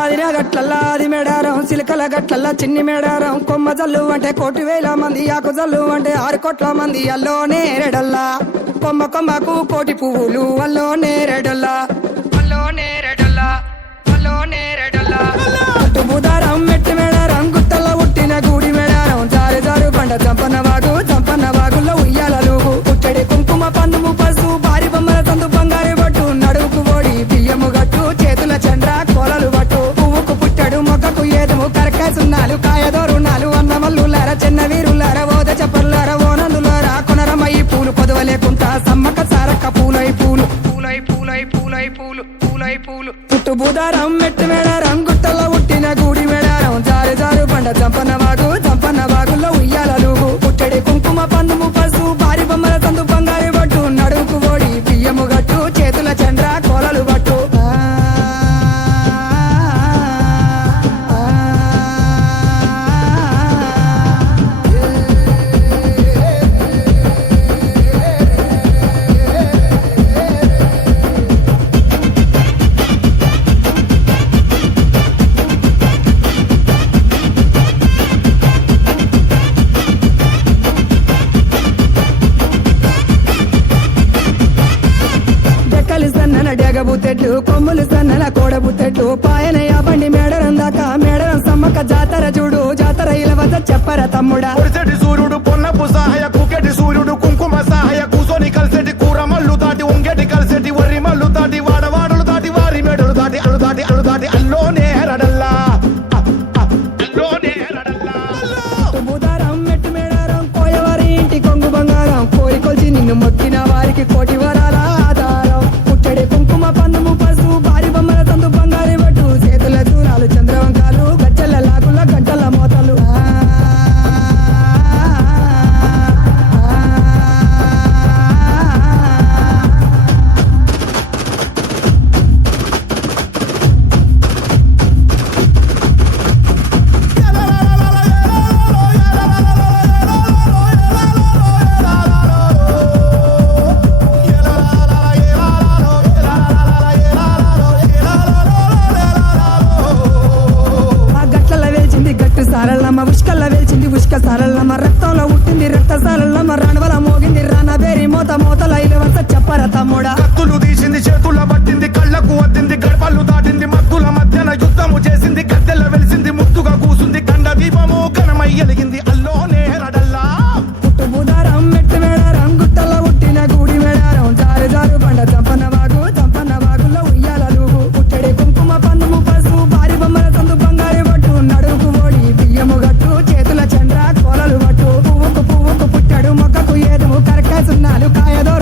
ఆదిరా గట్లల్లా ఆది మేడారం సిలికల గట్లల్లా చిన్ని మేడారం కొమ్మ జల్లు అంటే 1,000,000 మంది ఆకు జల్లు అంటే 6 కోట్ల మంది అల్లోనే రెడల్లా కొమ్మ కొమ్మకు 1,000,000 పువ్వులు అల్లోనే రెడల్లా అల్లోనే రెడల్లా అల్లోనే రెడల్లా బుధారం మెట్టి మేడారం గుట్టల్లో ఉట్టిన గూడి మేడారం జారు జారు పండ చంపన్న వాగుల్లో ఉయ్యాలలు పుట్టడి కుంకుమ పన్నుము పసు భారీ బొమ్మల సందు బంగారు బట్టు నడువుకు ఓడి బియ్యము గట్టు చేతుల చంద్ర కోలలు బట్టు పువ్వుకు పుట్టడు మొక్కకు ఏదుము కరకాయ సున్నాలు కాయదోరున్నాలు అన్నమల్లులార చిన్న వీరులార ఓద చెప్పల్లార ఓనందులార కొనరమయ్యి పూలు పొదవలేకుంటా సమ్మక సారక్క పూలై పూలు పూలై పూలై పూలై పూలు పూలై పూలు పుట్టు బుధారం మెట్టి మేడారం గుట్టల్లో ఉట్టిన గూడి మేడారం జారు జారు పండ చంపన్న వాగుల్లో ఉయ్యాలలు పుట్టడి కుంకుమ పందుము పసు భారీ బొమ్మల సందు బంగారు బట్టు నడువుకు ఓడి బియ్యము గట్టు చేతుల చంద్ర కోలలు బట్టు డెగబుతెట్లు కొమ్ములు సన్నల కోడబుతెట్లు పాయనయ్య బండి మేడరం దాకా మేడరం సమ్మక్క జాతర చూడు జాతర ఇలా వద్ద చెప్పర తమ్ముడా సూర్యుడు పొన్నపు సహాయ కుకెటి సూర్యుడు కుంకుమ సహాయ కూసోని కలిసేటి కూర మల్లు దాటి ఉంగేటి కలిసేటి వరి మల్లు దాటి వాడవాడులు దాటి వారి మేడలు దాటి అలు దాటి అల్లోనే రడల్లా అల్లోనే రడల్లా బుధారం మెట్టు మేడారం కోయవారి ఇంటి కొంగు బంగారం కోరి కొలిచి నిన్ను మొక్కిన వారికి 1,000,000 వరాల ఆధారం పుట్టడి కుంకుమ పందుము పసు భారీ బొమ్మల సందు బంగారు బట్టు చేతుల దూరాలు చంద్రవంకాలు గజ్జల లాగుల గంటల మోతలు సారల్లమ్మ ఉష్కల్ల వెలిచింది ఉష్క సారల్లమ్మ రక్తంలో ఉట్టింది రక్త సారల్లమ్మ రణవల మోగింది రానబేరి మోతల ఇల వరుస చెప్పర తమ్ముడా కత్తులు తీసింది చేతుల పట్టింది కళ్ళకు వద్దింది గడపలు దాటింది మత్తుల మధ్యన యుద్ధము చేసింది కత్తెల వెలిసింది ముత్తుగా కూసుంది కండ దీపము కనమై ఎలిగింది అల్లోనే రడల్లా పుట్టు బుధారం మెట్టు మేడారం గుట్టల్లో ఉట్టిన గూడి మేడారం జారు జారు పండ చంపన్న వాగుల్లో ఉయ్యాలలు పుట్టడి కుంకుమ పందుము పసు భారీ బొమ్మల సందు బంగారు బట్టు నడువుకు ఓడి బియ్యము గట్టు చేతుల చంద్ర కోలలు బట్టు పువ్వుకు పుట్టడు మొక్కకు ఏదుము కరకాయ సున్నాలు కాయదోరు